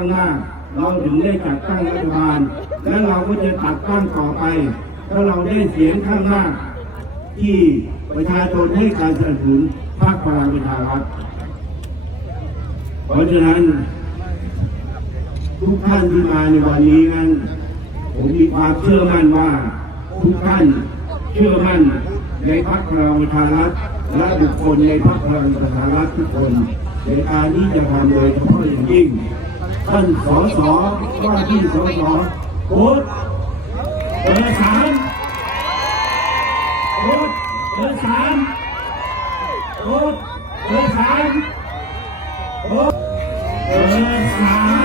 ข้างหน้า เราถึงได้จัดตั้งรัฐบาล และเราก็จะจัดตั้งต่อไป ถ้าเราได้เสียงข้างหน้า ที่ประชาชนให้การสนับสนุนพรรคพลังประชารัฐเพราะฉะนั้น ทุกท่านที่มาในวันนี้นั้นผมมีความเชื่อมั่นว่า ทุกท่านเชื่อมั่นในพรรคพลังประชารัฐและบุคคลในพรรคพลังประชารัฐทุกคนในการที่จะทำโดยเฉพาะอย่างยิ่ง ท่านสสว่าที่สสพุทธเอสามพุทธเอสามพุทธเอสามพุทธเอสาม